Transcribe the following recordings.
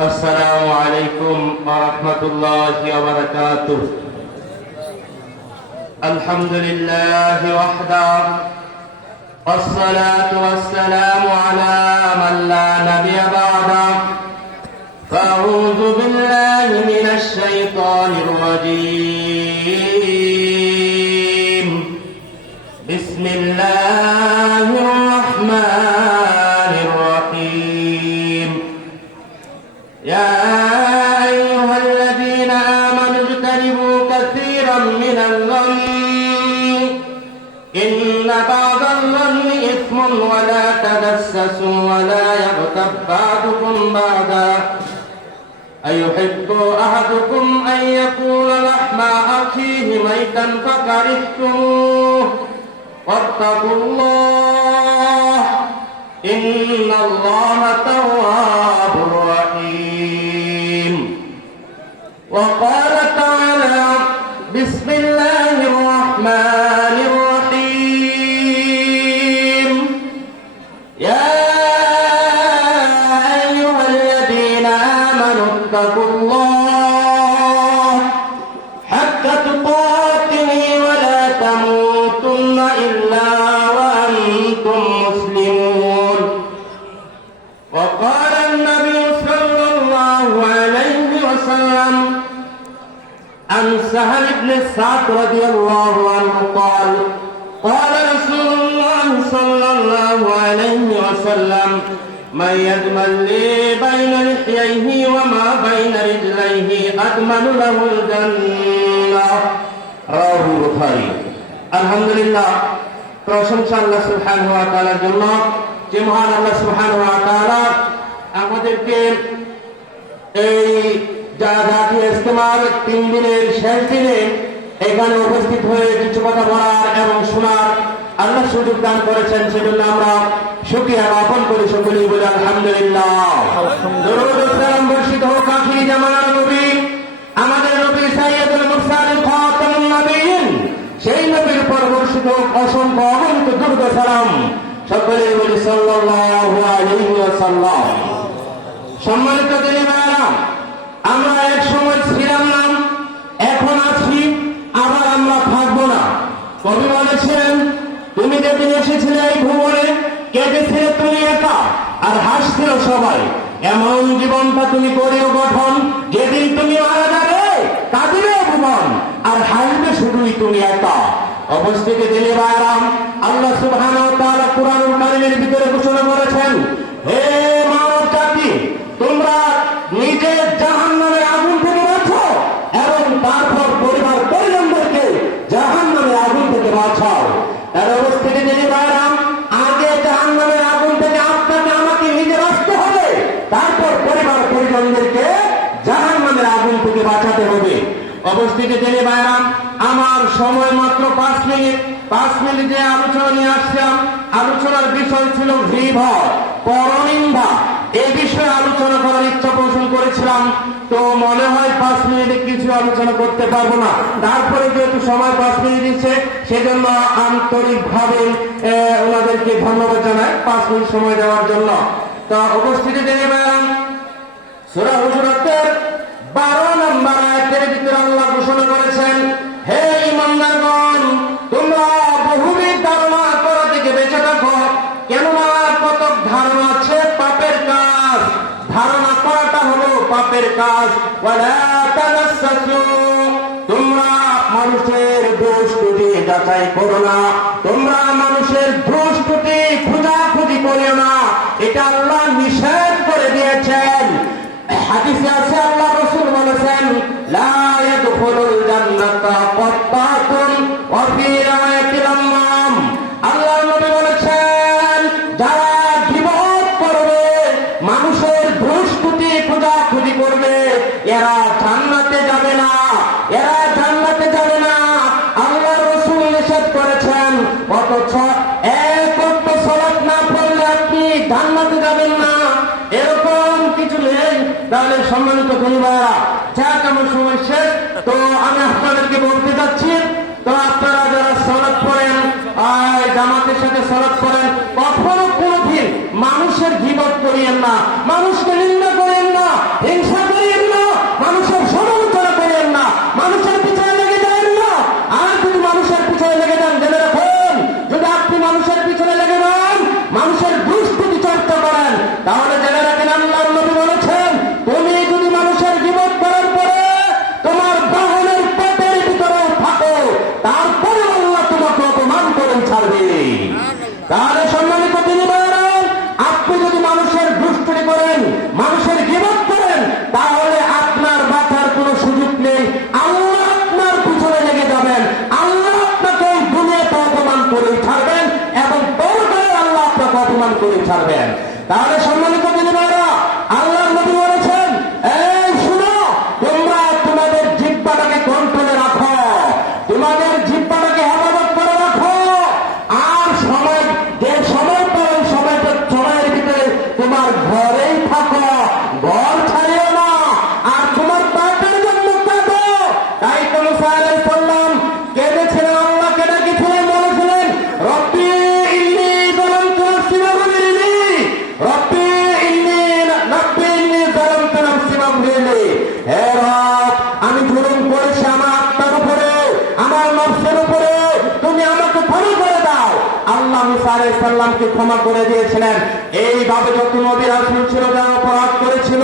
السلام عليكم ورحمة الله وبركاته. الحمد لله وحده والصلاة والسلام على من لا نبي بعده. فأعوذ بالله من الشيطان الرجيم. بسم الله الرحمن الرحيم. يا أيها الذين آمنوا اجتنبوا كثيرا من الظن إن بعض الظن إثم ولا تجسسوا ولا يغتب بعضكم بعضا أيحب أحدكم أن يأكل لحم أخيه ميتا فكرهتموه واتقوا الله إن الله تواب رحيم. وقال تعالى بسم الله الرحمن الرحيم. يا أيها الذين آمنوا اتقوا الله حق تقاته ولا تموتن إلا وأنتم مسلمون. وقال النبي صلى الله عليه وسلم عن سهل بن سعد رضي الله عنه قال قال رسول الله صلى الله عليه وسلم من يضمن لي بين لحييه وما بين رجليه أضمن له الجنة. رواه البخاري. আলহামদুলিল্লাহ, প্রশংসা আল্লাহ সুবহানাহু ওয়া তাআলার জন্য, যে মহান আল্লাহ সুবহানাহু ওয়া তাআলা আমাদেরকে এই জাতীয় ইজতিমার 3 দিনের শেষ দিনে এখানে উপস্থিত হয়ে কিছু কথা বলার এবং শোনার আল্লাহ সুযোগ দান করেছেন। সেজন্য আমরা শুকরিয়া জ্ঞাপন করি। সকলেই বলি আলহামদুলিল্লাহ। দরুদ ও সালাম বর্ষিত হোক আখির জামানার নবী, আমাদের নবী সাইয়্যিদুল মুরসালিন খাতামুন নবিয়্যিন, সেই নবীর উপর বর্ষিত হোক অসংখ্য অগণিত দরুদ ও সালাম। সকলেই বলি সাল্লাল্লাহু আলাইহি ওয়াসাল্লাম। সম্মানিত দিনী ভাইরা, আমরা এক সময় ছিলাম না, এখন আছি, আবার আমরা থাকবো না। কবি বলেছেন, তুমি যেদিন এসেছিলে এই ভুবনে কেঁদেছিলে তুমি একা আর হাসছিল সবাই। এমন জীবনটা তুমি করিও গঠন, যেদিন তুমি মারা যাবে কাঁদিবে ভুবন আর হাসবে শুধুই তুমি একা। অবস্থিতি দিনে বাইরাম, আল্লাহ সুবহানাহু ওয়া তাআলা কুরআনুল কারীমের ভিতরে ঘোষণা করেছেন, হে মানব জাতি, তোমরা নিজের জাহান্নামের আগুন থেকে বাঁচো এবং তারপর পরিবার পরিজনদেরকে জাহান্নামের আগুন থেকে বাঁচাও। এর অবস্থিতি দিনে বাইরাম, আগে জাহান্নামের আগুন থেকে আপনাকে আমাকে নিজে বাঁচতে হবে, তারপর পরিবার পরিজনদেরকে জাহান্নামের আগুন থেকে বাঁচাতে হবে। অবস্থিতি দিনে বাইরাম, আমার সময় মাত্র 5 মিনিট। 5 মিনিটে আলোচনা নিয়ে আসলাম। আলোচনার বিষয় ছিল গীবত, পরনিন্দা। এই বিষয়ে আলোচনা করার ইচ্ছা পোষণ করেছিলাম, তো মনে হয় 5 মিনিটে কিছু আলোচনা করতে পারবো না। তারপরে যেহেতু সময় 5 মিনিট দিচ্ছে, সেজন্য আন্তরিকভাবে ওনাদেরকে ধন্যবাদ জানাই 5 মিনিট সময় দেওয়ার জন্য। তো উপস্থিতি জেনে পেলাম, সূরা হুজুরাতের 12 নম্বর আয়াতের ভিতরে আল্লাহ ঘোষণা করেছেন, হে ঈমানদারগণ, তোমরা বহুবিধ ধারণা করা থেকে বেঁচে থাকো, কেননা কতক ধারণা আছে পাপের কাজ। ধারণা করাটা হলো পাপের কাজ। ওয়ালা তাজাসসু, তোমরা মানুষের দোষ ত্রুটি যাচাই করো না, তোমরা মানুষের দোষ ত্রুটি খোঁজাখুঁজি করিও না, এটা আল্লাহ নিষেধ করে দিয়েছেন। হাদিসে আছে, আল্লাহ রাসূল বলেছেন, লা ইয়াদখুলুল জান্নাতা কাত্তাতুন ওয়া ফি রাওয়ায়াতিল আম্মাম। আল্লাহ নবী বলেছেন, যারা গীবত করবে, মানুষের দোষ ত্রুটি খোঁজাখুঁজি করবে, এরা জান্নাতে যাবে না, এরা জান্নাতে যাবে না। আল্লাহ রাসূল নিষেধ করেছেন, অথচ এক ওয়াক্ত সালাত না পড়লে আপনি জান্নাতে যাবেন না, এরকম কিছু নেই। তাহলে সম্মানিত পরিবার, যা কেমন সময় শেষ, তো আমি আপনাদেরকে বলতে যাচ্ছি, তো আপনারা যারা সালাত পড়েন, জামাতের সাথে সালাত পড়েন, কখনো কোনোদিন মানুষের গীবত করিয়েন না, মানুষকে নিন্দা করেন না। মুসা আলাইহিস সালামকে ক্ষমা করে দিয়েছিলেন। এইভাবে যত নবী রাসূল ছিল যারা অপরাধ করেছিল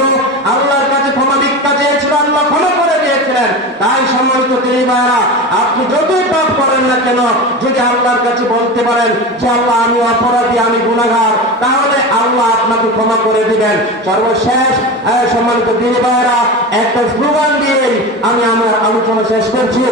আল্লাহর কাছে ক্ষমা ভিক্ষা চেয়েছিল, আল্লাহ ক্ষমা করে দিয়েছিলেন। তাই সম্মানিত দিনী ভাইরা, আপনি যতই পাপ করেন না কেন, যদি আল্লাহর কাছে বলতে পারেন যে আল্লাহ আমি অপরাধী, আমি গুনাহগার, তাহলে আল্লাহ আপনাকে ক্ষমা করে দিবেন। সর্বশেষ সম্মানিত দিনী ভাইরা, একটা স্লোগান দিয়ে আমি আমার আলোচনা শেষ করছি।